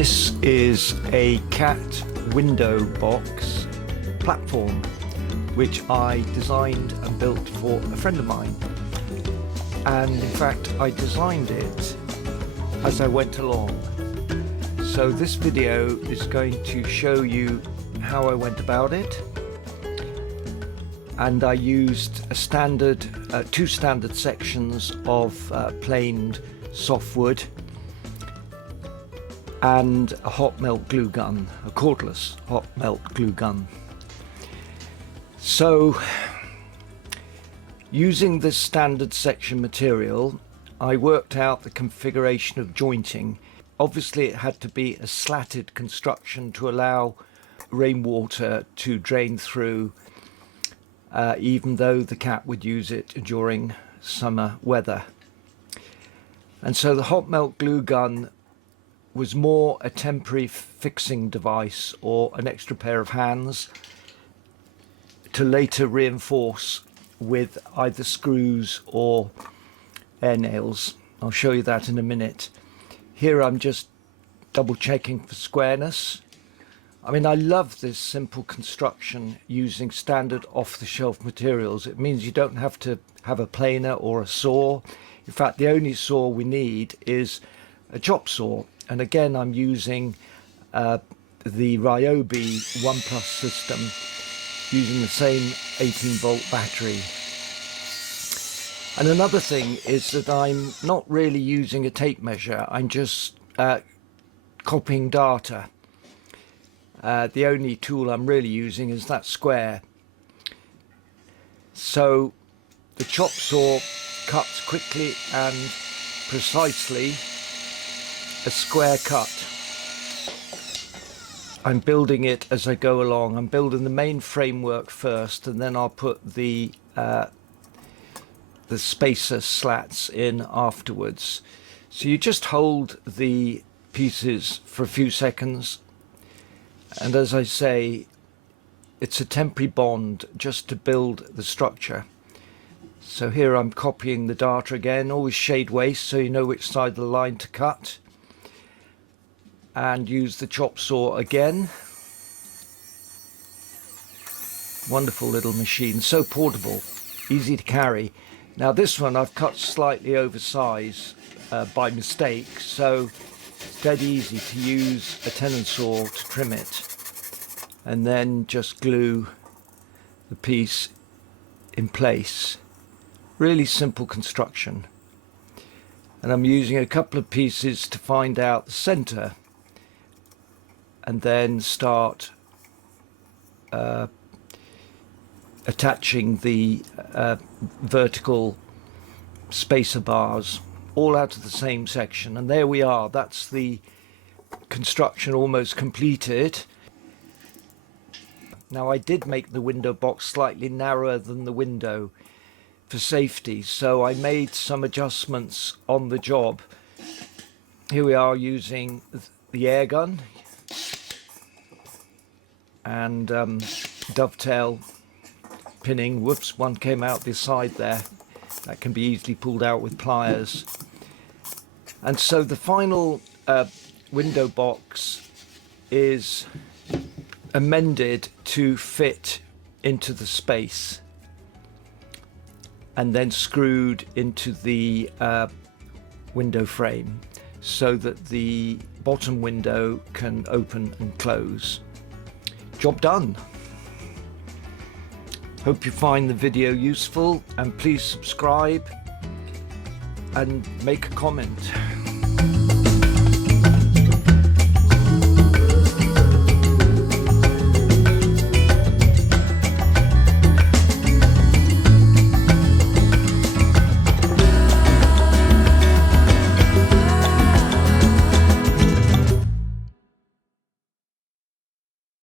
This is a cat window box platform which I designed and built for a friend of mine, and in fact I designed it as I went along. So this video is going to show you how I went about it, and I used a standard two standard sections of planed softwood and a hot melt glue gun, a cordless hot melt glue gun. So using this standard section material, I worked out the configuration of jointing. Obviously it had to be a slatted construction to allow rainwater to drain through, even though the cat would use it during summer weather. And so the hot melt glue gun was more a temporary fixing device or an extra pair of hands to later reinforce with either screws or air nails. I'll show you that in a minute. Here I'm just double checking for squareness. I mean, I love this simple construction using standard off-the-shelf materials. It means you don't have to have a planer or a saw. In fact, the only saw we need is a chop saw. And again, I'm using the Ryobi 1 Plus system, using the same 18-volt battery. And another thing is that I'm not really using a tape measure. I'm just copying data. The only tool I'm really using is that square. So the chop saw cuts quickly and precisely a square cut. I'm building it as I go along. I'm building the main framework first, and then I'll put the spacer slats in afterwards. So you just hold the pieces for a few seconds, and as I say, it's a temporary bond just to build the structure. So here I'm copying the data again, always shade waste so you know which side of the line to cut, and use the chop saw again. Wonderful little machine, so portable, easy to carry. Now this one I've cut slightly oversized by mistake, so it's dead easy to use a tenon saw to trim it, and then just glue the piece in place. Really simple construction. And I'm using a couple of pieces to find out the center, and then start attaching the vertical spacer bars all out of the same section. And there we are, that's the construction almost completed. Now I did make the window box slightly narrower than the window for safety, so I made some adjustments on the job. Here we are using the air gun and dovetail pinning. Whoops, one came out the side there. That can be easily pulled out with pliers. And so the final window box is amended to fit into the space, and then screwed into the window frame so that the bottom window can open and close. Job done. Hope you find the video useful, and please subscribe and make a comment.